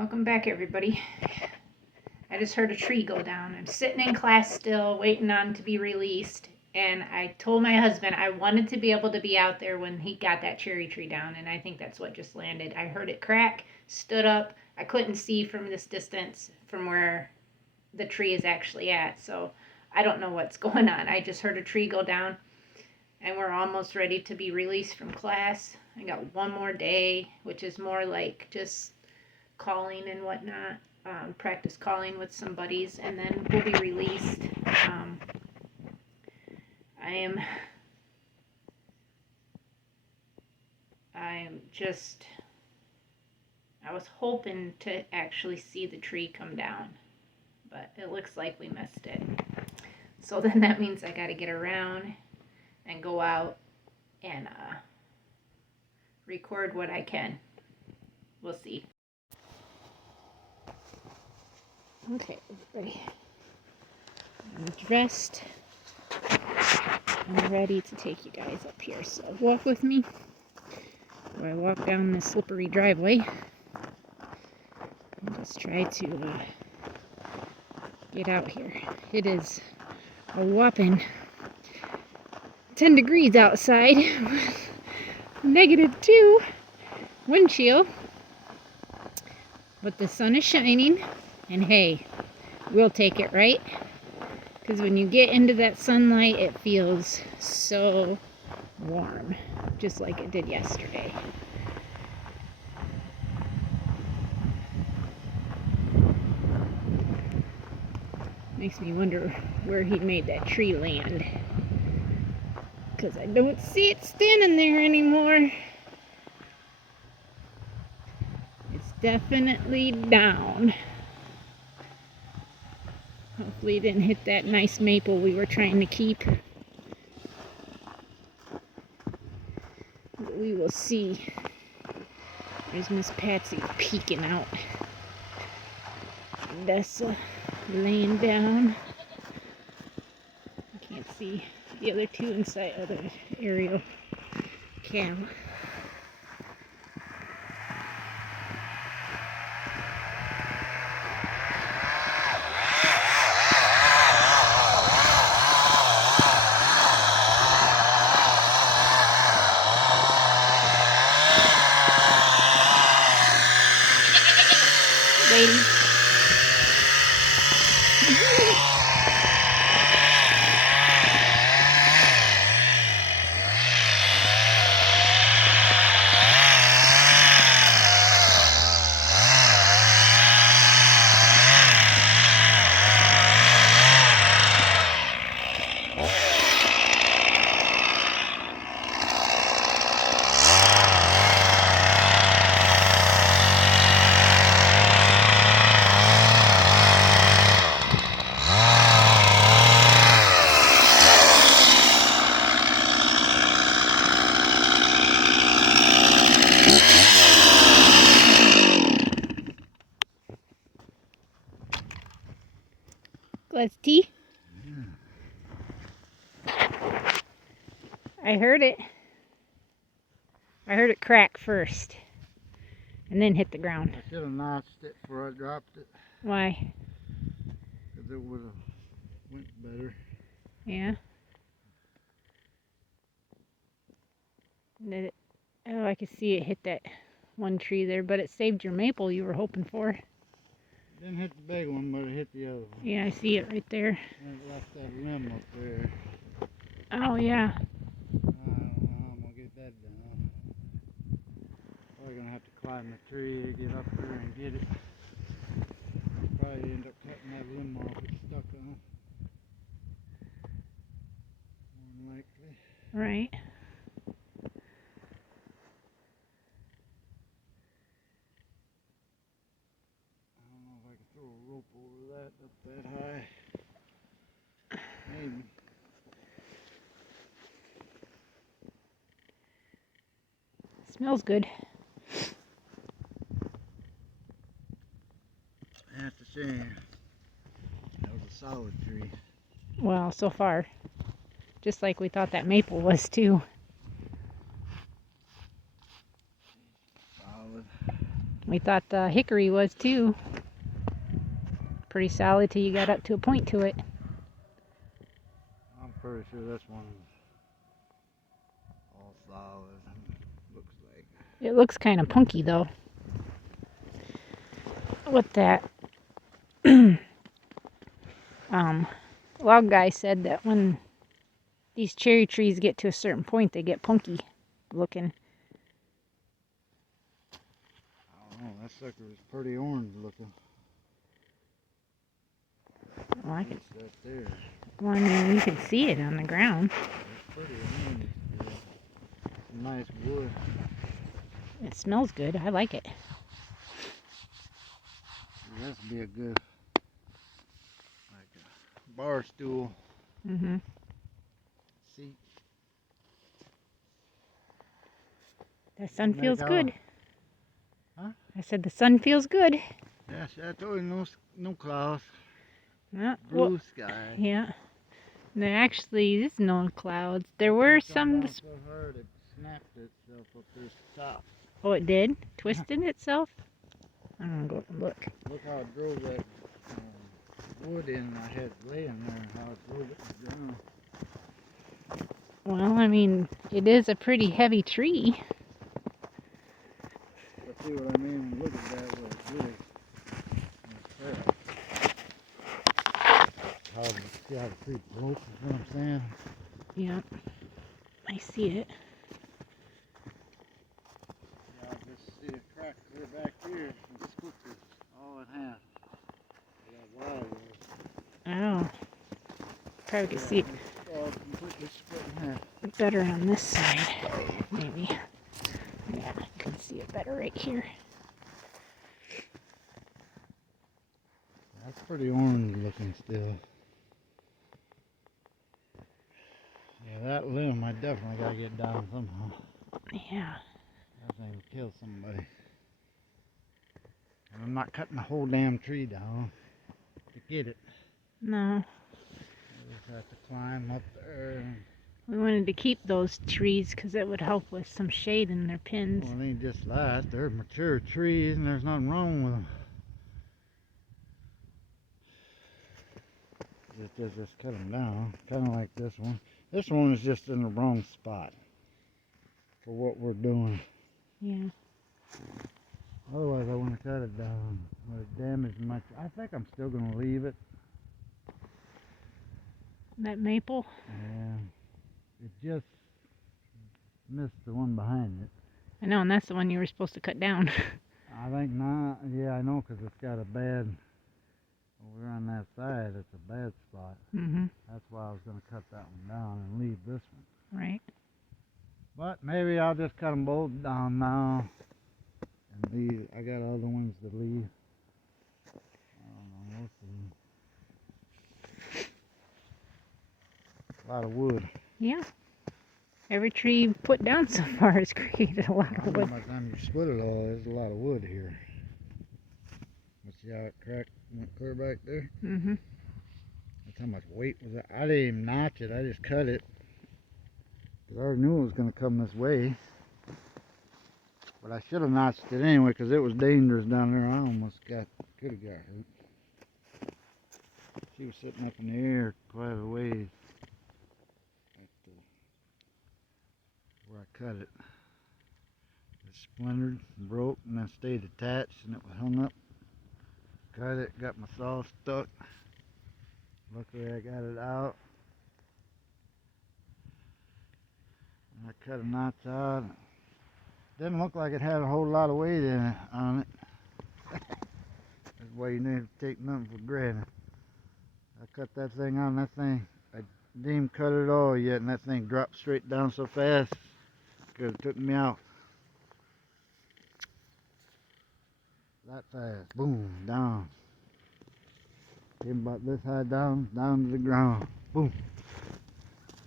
Welcome back, everybody. I just heard a tree go down. I'm sitting in class still, waiting on to be released. And I told my husband I wanted to be able to be out there when he got that cherry tree down. And I think that's what just landed. I heard it crack, stood up. I couldn't see from this distance from where the tree is actually at. So I don't know what's going on. I just heard a tree go down. And we're almost ready to be released from class. I got one more day, which is more like just calling and whatnot, practice calling with some buddies, and then we'll be released. I was hoping to actually see the tree come down, but it looks like we missed it. So then that means I got to get around and go out and record what I can. We'll see. Okay, everybody. I'm dressed. I'm ready to take you guys up here. So walk with me while I walk down this slippery driveway. And just try to get out here. It is a whopping 10 degrees outside. -2 wind chill. But the sun is shining. And hey, we'll take it, right? Because when you get into that sunlight, it feels so warm, just like it did yesterday. Makes me wonder where he made that tree land, because I don't see it standing there anymore. It's definitely down. Hopefully it didn't hit that nice maple we were trying to keep. But we will see. There's Miss Patsy peeking out. Dessa laying down. I can't see the other two inside of the aerial cam. Waiting. Glass tea? I heard it. I heard it crack first and then hit the ground. I should have notched it before I dropped it. Why? Because it would have went better. Yeah. Did it? Oh, I could see it hit that one tree there, but it saved your maple you were hoping for. It didn't hit the big one, but it hit the other one. Yeah, I see it right there. And it left that limb up there. Oh, yeah. I don't know how I'm going to get that done. Probably going to have to climb the tree to get up there and get it. Probably end up cutting that limb off it's stuck on. More than likely. Right. I don't know if I can throw a rope over that up that high. Maybe. Smells good. That's a shame. That was a solid tree. Well, so far. Just like we thought that maple was too. Solid. We thought the hickory was too. Pretty solid till you got up to a point to it. I'm pretty sure this one's all solid. Looks like. It looks kind of punky though. With that, log guy said that when these cherry trees get to a certain point, they get punky looking. I don't know. That sucker is pretty orange looking. Well, I can. Right there. Well, I mean, you can see it on the ground. It's pretty orange. Yeah. Some nice wood. It smells good. I like it. This would be a good, like a bar stool Mm-hmm. seat. The sun Nice feels hour. good. Huh? I said the sun feels good. Yes, I told you no clouds, Yeah. blue sky. Yeah. There actually is no clouds. There were some. So hard it snapped itself up this top. Oh, it did? Twisted itself? I'm gonna go and look. Look how it drove that wood in. I had it laying there, and how it drove it down. Well, I mean, it is a pretty heavy tree. But see what I mean? Look at that, where it's really see how the tree broke, is what I'm saying? Yeah. I see it. Yeah, I just see a crack clear back here and scooped it all in half. Yeah, wow. Oh. Probably could see it All completely split in half. better on this side. Maybe. Yeah, I can see it better right here. That's pretty orange looking still. Yeah, that limb I definitely gotta get down somehow. Yeah. That thing would kill somebody. And I'm not cutting the whole damn tree down to get it. No. I just have to climb up there. We wanted to keep those trees because it would help with some shade in their pins. Well, they ain't just that. They're mature trees and there's nothing wrong with them. Just cut them down, kind of like this one. This one is just in the wrong spot for what we're doing. Yeah. Otherwise, I want to cut it down. It would damage my. I think I'm still gonna leave it. That maple? Yeah. It just missed the one behind it. I know, and that's the one you were supposed to cut down. I think not. Yeah, I know, because it's got a bad. Over on that side, it's a bad spot. Mm-hmm. That's why I was gonna cut that one down and leave this one. Right. But maybe I'll just cut them both down now. And leave. I got other ones to leave. I don't know. We'll see. A lot of wood. Yeah. Every tree you put down so far has created a lot of wood. By the time you split it all, there's a lot of wood here. You see how it cracked, went clear back there? Mm-hmm. That's how much weight was that. I didn't even notch it. I just cut it. Because I already knew it was going to come this way. But I should have notched it anyway because it was dangerous down there. I almost could have got hurt. She was sitting up in the air quite a ways at where I cut it. It splintered, broke, and then stayed attached, and it was hung up. Cut it, got my saw stuck. Luckily I got it out. And I cut a notch out. Didn't look like it had a whole lot of weight in it on it. That's why you never take nothing for granted. I cut that thing on, that thing, I didn't even cut it all yet, and that thing dropped straight down so fast, could have took me out. That fast, boom, down. Came about this high down to the ground, boom.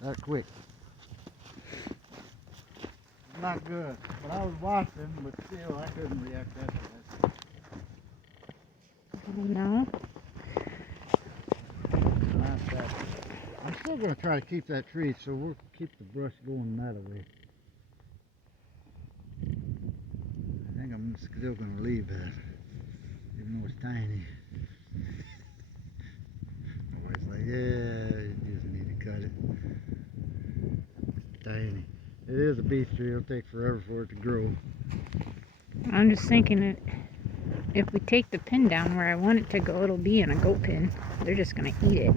That quick. Not good, but I was watching, but still I couldn't react that fast. No. Not that. I'm still going to try to keep that tree, so we'll keep the brush going that way. I think I'm I'm still gonna leave that, even though it's tiny. My wife's like, yeah, you just need to cut it. It's tiny. It is a beech tree. It'll take forever for it to grow. I'm just thinking that if we take the pin down where I want it to go, it'll be in a goat pen. They're just gonna eat it.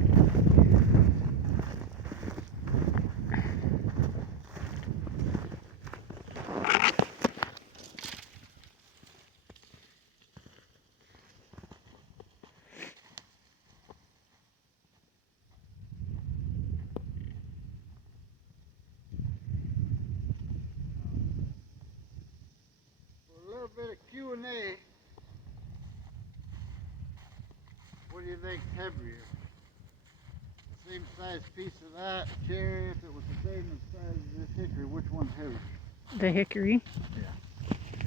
For a little bit of Q&A, what do you think's heavier? The same size piece of that cherry, if it was the same size as this hickory, which one's heavier? The hickory.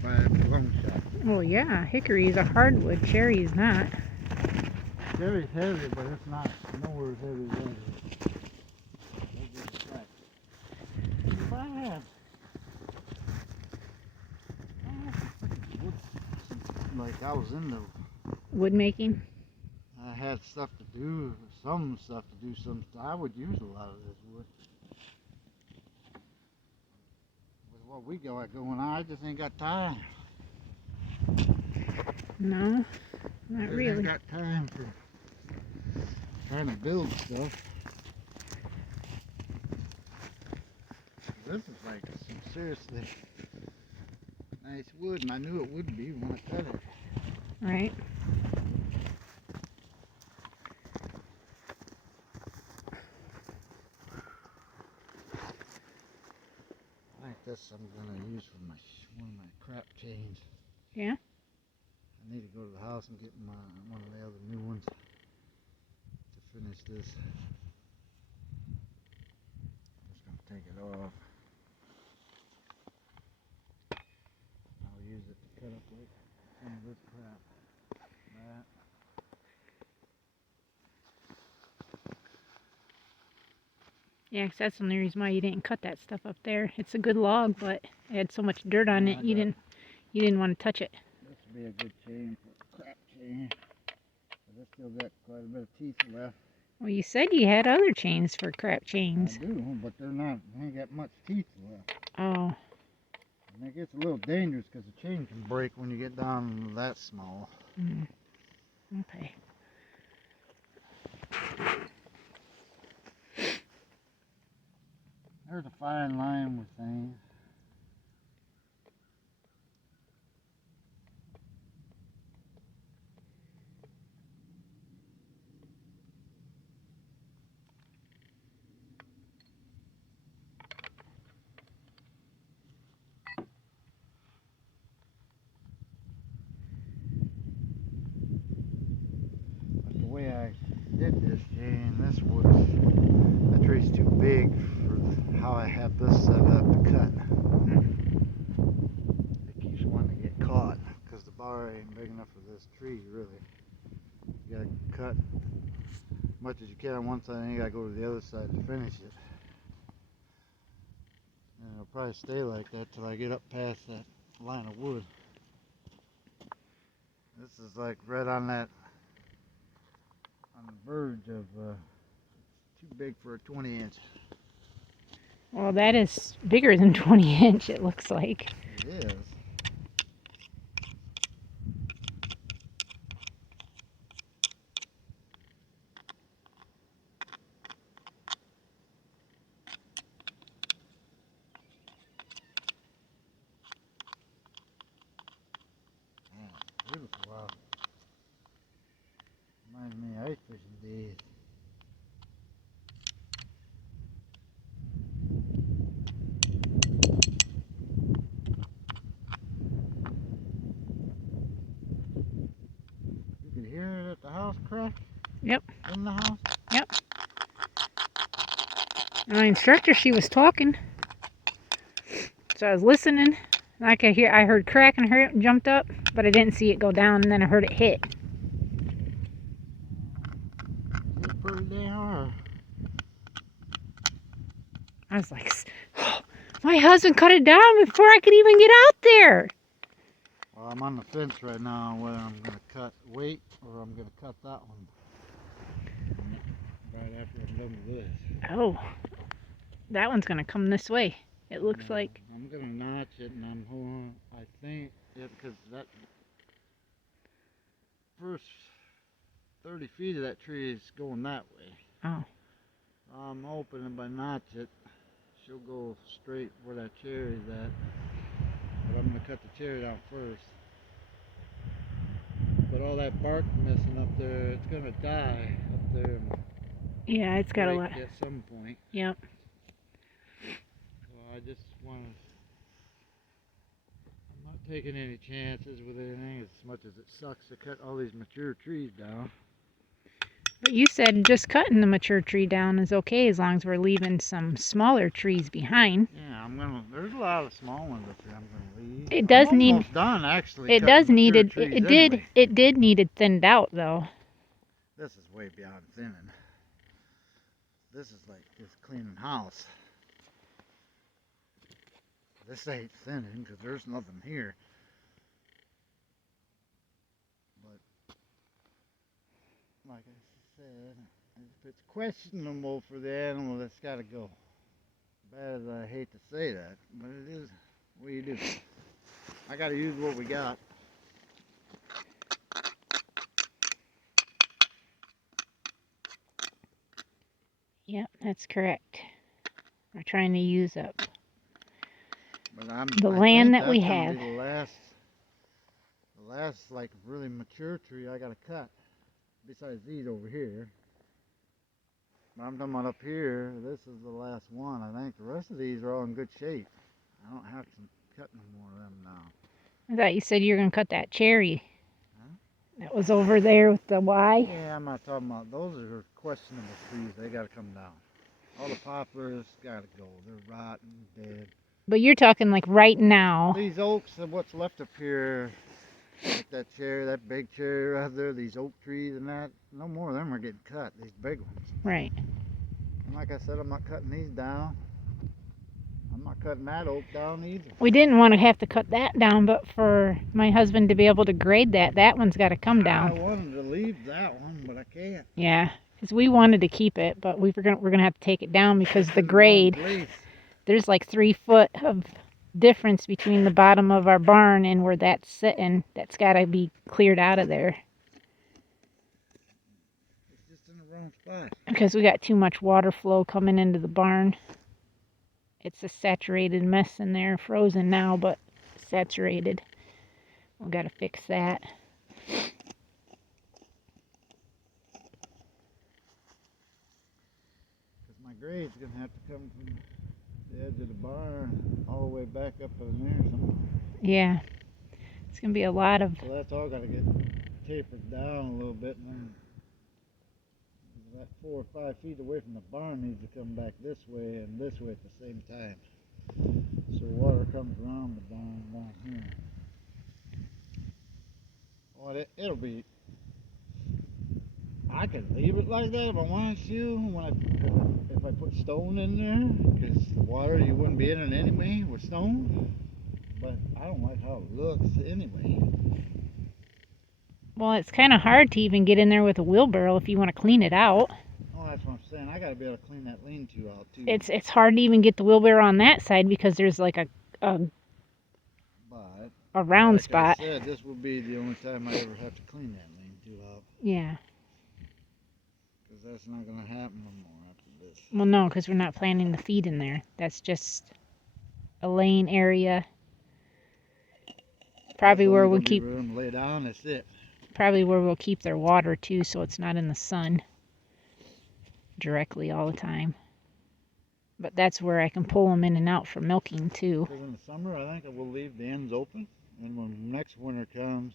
By a long shot. Well, yeah, hickory is a hardwood. Cherry is not. Cherry's heavy, but it's not nowhere as heavy as that is. If I had like I was in the, Wood making. I had stuff to do, some stuff to do, I would use a lot of this wood. With what we got going on, I just ain't got time. No, not Just really. ain't got time for trying to build stuff. This is like some seriously nice wood, and I knew it would be when I cut it. Right. I think this I'm gonna use for one of my crap chains. Yeah? I need to go to the house and get one of the other new ones to finish this. I'm just gonna take it off. I'll use it to cut up like some of this crap. That. Yeah, 'cause that's the only reason why you didn't cut that stuff up there. It's a good log, but it had so much dirt on it, you didn't want to touch it. This would be a good chain for a crap chain. But it's still got quite a bit of teeth left. Well, you said you had other chains for crap chains. I do, but they ain't got much teeth left. Oh, And it gets a little dangerous because the chain can break when you get down that small. okay. There's a fine line with things. But the way I did this chain, that tree's too big for how I have this set up to cut. It keeps wanting to get caught because the bar ain't big enough for this tree, really. You gotta cut as much as you can on one side and you gotta go to the other side to finish it. And it'll probably stay like that till I get up past that line of wood. This is like right on the verge of too big for a 20-inch. Well, that is bigger than 20-inch, it looks like. It is. Man, it's beautiful out. Reminds me of ice fishing days. You could hear it at the house crack? Yep. In the house? Yep. My instructor, she was talking. So I was listening. I heard crack and I jumped up, but I didn't see it go down, and then I heard it hit. It's pretty damn hard. I was like, my husband cut it down before I could even get out there. Well, I'm on the fence right now whether I'm gonna wait or I'm gonna cut that one right after I'm done with this. Oh, that one's gonna come this way. It looks No, like. I'm gonna notch it, and I'm holding. I think because that first 30 feet of that tree is going that way. Oh. I'm hoping if I notch it, she'll go straight where that cherry's at. But I'm gonna cut the cherry down first. But all that bark missing up there, it's gonna die up there. And Yeah, it's got a lot. break at some point. Yep. So I just want to. I'm not taking any chances with anything as much as it sucks to cut all these mature trees down. But you said just cutting the mature tree down is okay as long as we're leaving some smaller trees behind. Yeah, I'm gonna. There's a lot of small ones up here. I'm gonna leave. It does I'm need. almost done actually. It does cutting need mature it. trees It did. anyway. It did need it thinned out though. This is way beyond thinning. This is like just cleaning house. This ain't thinning because there's nothing here. But like I said, if it's questionable for the animal, that's got to go. Bad as I hate to say that, but it is. What do you do? I got to use what we got. Yep, that's correct. We're trying to use up But the I land think that we that's gonna have. be the last like really mature tree I gotta cut. Besides these over here. But I'm talking about up here. This is the last one. I think the rest of these are all in good shape. I don't have to cut no more of them now. I thought you said you were gonna cut that cherry. Huh? That was over there with the Y. Yeah, I'm not talking about those are questionable trees. They gotta come down. All the poplars gotta go. They're rotten, dead. But you're talking like right now. These oaks and what's left up here, like that cherry, that big cherry right there, these oak trees and that, no more of them are getting cut, these big ones. Right. And like I said, I'm not cutting these down. I'm not cutting that oak down either. We didn't want to have to cut that down, but for my husband to be able to grade that one's got to come I down. wanted to leave that one, but I can't. Yeah, because we wanted to keep it, but we're gonna have to take it down because the grade. There's like 3 foot of difference between the bottom of our barn and where that's sitting. That's got to be cleared out of there It's just in the wrong spot. because we got too much water flow coming into the barn. It's a saturated mess in there, frozen now, but saturated. We got to fix that. Because my grade's going to have to come from the edge of the barn all the way back up in there somewhere. Yeah, it's gonna be a lot of. So that's all got to get tapered down a little bit, and then that 4 or 5 feet away from the barn needs to come back this way and this way at the same time. So water comes around the barn down here. Well, it'll be. I could leave it like that if I wanted to. If I put stone in there, because the water you wouldn't be in it anyway with stone. But I don't like how it looks anyway. Well, it's kind of hard to even get in there with a wheelbarrow if you want to clean it out. Oh, that's what I'm saying. I got to be able to clean that lean-to out too. It's hard to even get the wheelbarrow on that side because there's like a But round like spot. I said, this will be the only time I ever have to clean that lean-to out. Yeah. Because that's not going to happen no more after this. Well, no, because we're not planning to feed in there. That's just a lane area. Probably There's where only we'll gonna be keep. room to lay down. That's it. Probably where we'll keep their water too, so it's not in the sun directly all the time. But that's where I can pull them in and out for milking too. Because in the summer, I think I will leave the ends open, and when next winter comes,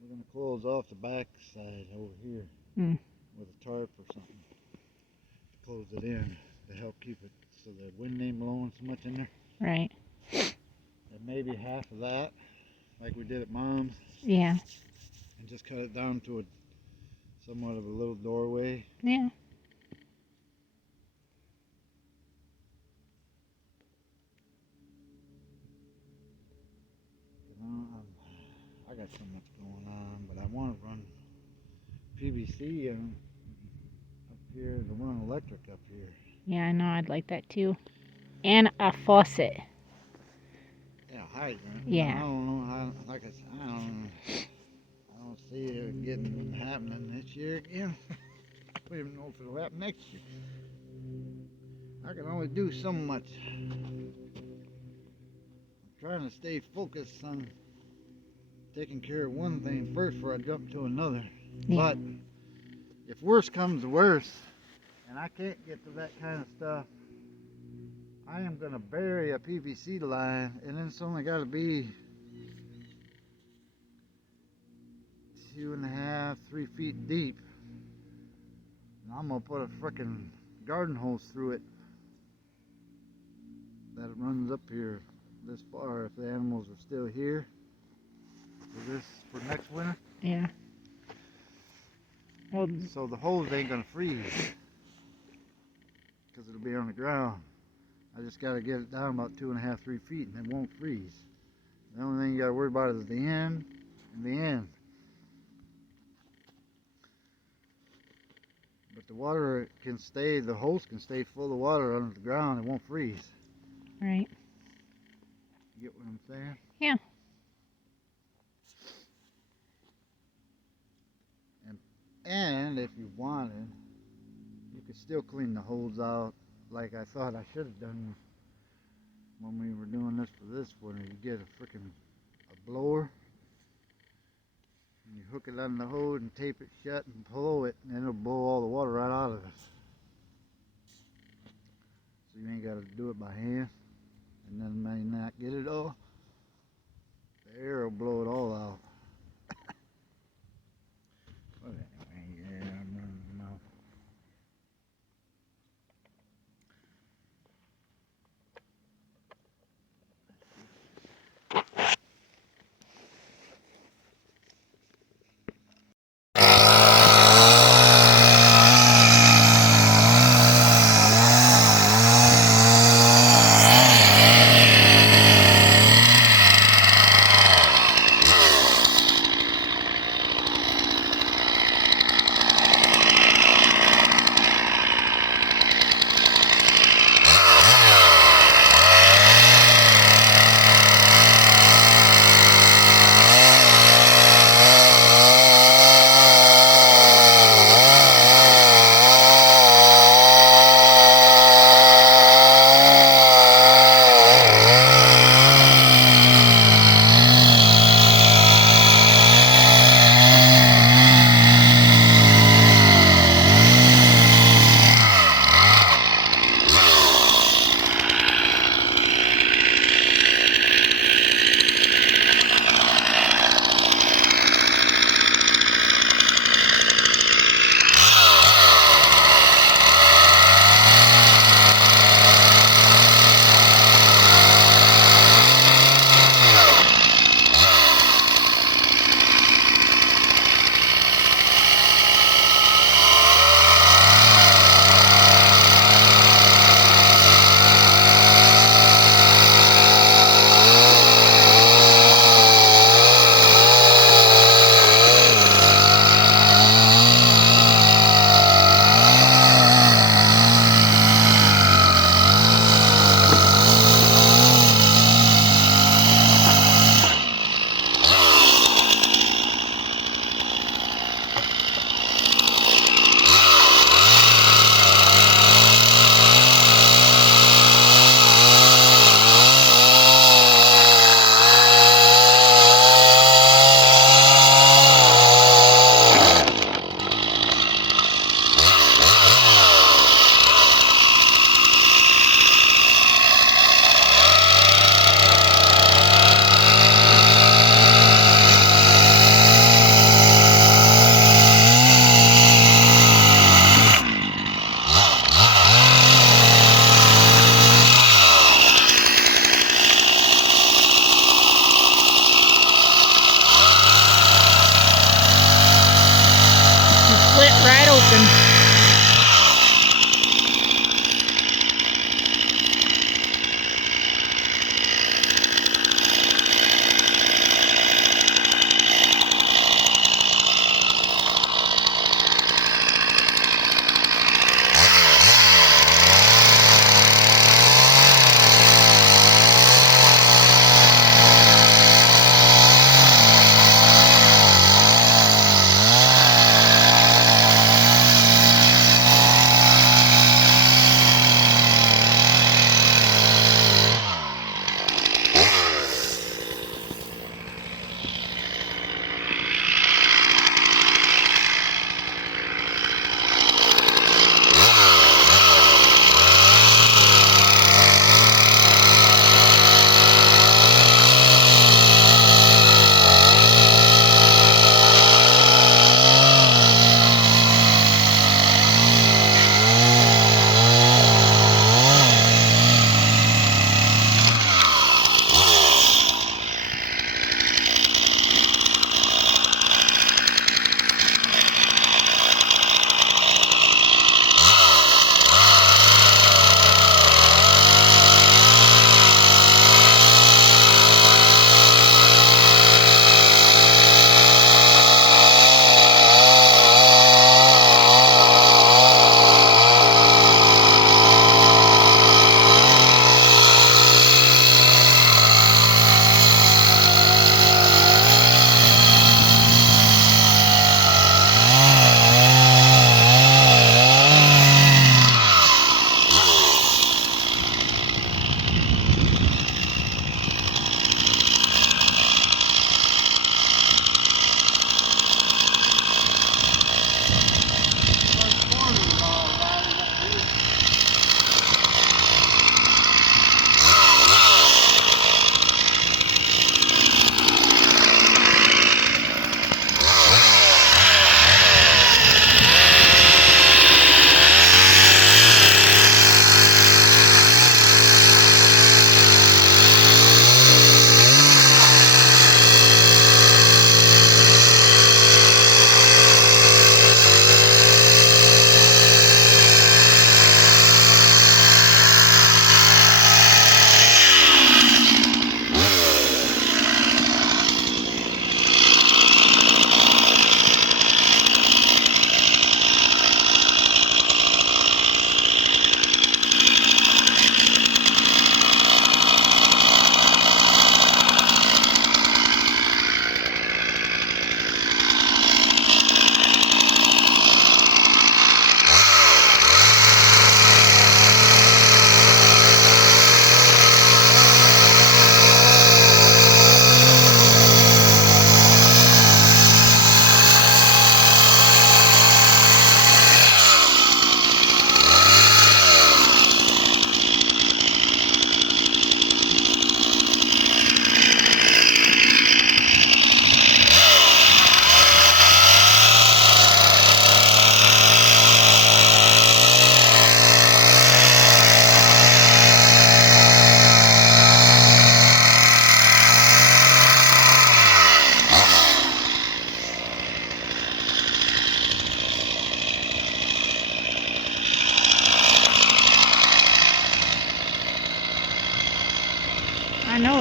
we're going to close off the back side over here with a tarp or something. Close it in to help keep it so the wind ain't blowing so much in there. Right. And maybe half of that, like we did at Mom's, Yeah. and just cut it down to somewhat of a little doorway. Yeah. PVC and up here, the one electric up here. Yeah, I know. I'd like that too. And a faucet. Yeah, hydrant. Yeah. I don't know how. Like I said, I don't see it getting happening this year again. I don't even know if it'll happen next year. I can only do so much. I'm trying to stay focused on taking care of one thing first before I jump to another. Yeah. But if worse comes to worse, and I can't get to that kind of stuff, I am going to bury a PVC line, and then it's only got to be 2.5, 3 feet deep. And I'm going to put a frickin' garden hose through it that runs up here this far if the animals are still here for next winter. Yeah. Well, So the hose ain't gonna freeze because it'll be on the ground. I just gotta get it down about 2.5, 3 feet and it won't freeze. The only thing you gotta worry about is the end and the end. But the water can stay, the hose can stay full of water under the ground, it won't freeze. right. You get what I'm saying? Yeah. And if you wanted, you could still clean the hose out like I thought I should have done when we were doing this for this winter. You get a blower, and you hook it on the hose and tape it shut and blow it, and it'll blow all the water right out of it. So you ain't got to do it by hand, and then may not get it all. The air will blow it all out. But anyway, yeah, I'm running my mouth.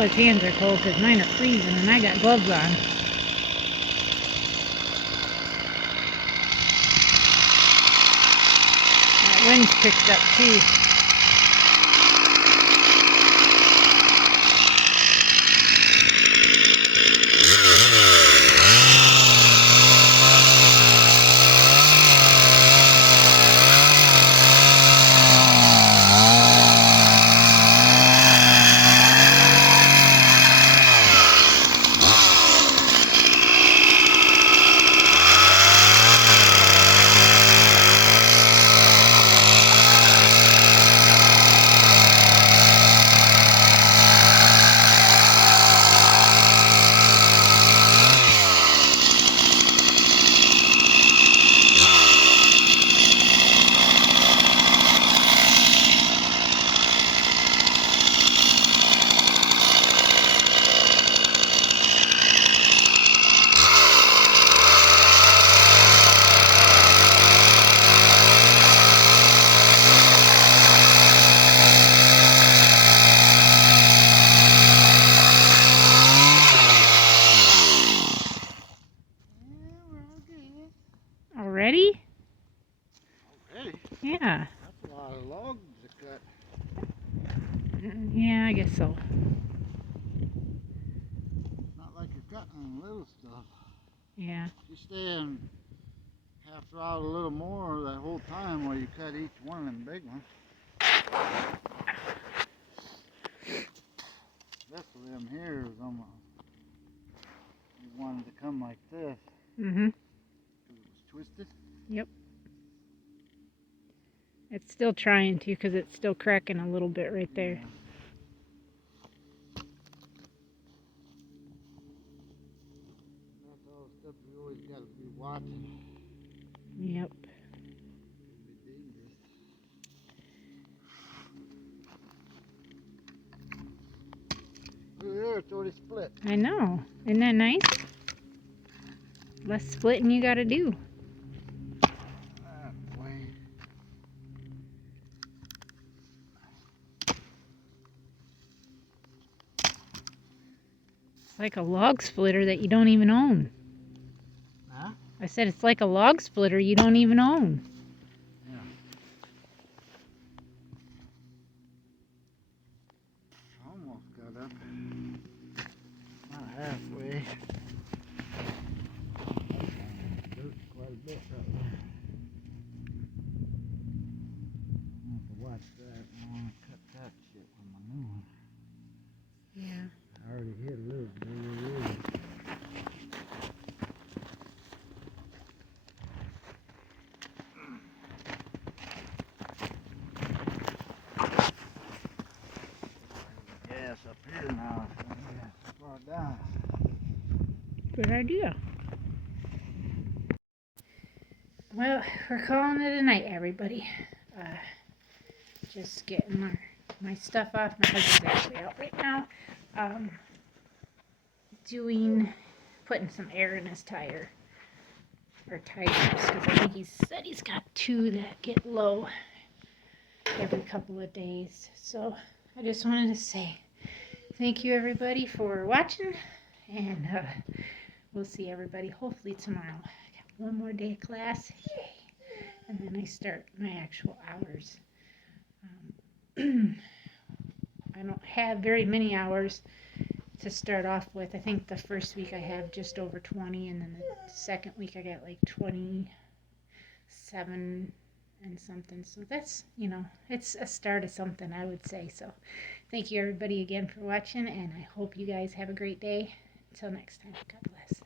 know his hands are cold because mine are freezing and I got gloves on. That wind's picked up too. Already? Already? Yeah. That's a lot of logs to cut. Yeah, I guess so. Not like you're cutting little stuff. Yeah. You stay in half throttle a little more that whole time while you cut each one of them big ones. This of them here is almost, you wanted to come like this. Mm-hmm. It was twisted. Yep. It's still trying to because it's still cracking a little bit right there. Yeah. That's all the stuff you always got to be watching. Yep. Could be dangerous. Look there, it's already split. I know. Isn't that nice? Less splitting you gotta do. Ah, boy. It's like a log splitter that you don't even own. Huh? I said it's like a log splitter you don't even own. Yeah. Almost got up. Not halfway. Dirt quite a bit right there. I have to watch that. I want to cut that shit with my new one. Yeah. I already hit a little bit. Gas up here now. Yeah, far down. Good idea. Well, we're calling it a night, everybody. Just getting my stuff off. My husband's actually out right now. Putting some air in his tire. Or tires, because I think he said he's got 2 that get low every couple of days. So I just wanted to say thank you, everybody, for watching. And we'll see everybody hopefully tomorrow. I got one more day of class. Yay. And then I start my actual hours. I don't have very many hours to start off with. I think the first week I have just over 20, and then the second week I got like 27 and something. So that's, it's a start of something, I would say. So thank you, everybody, again for watching, and I hope you guys have a great day. Until next time, God bless.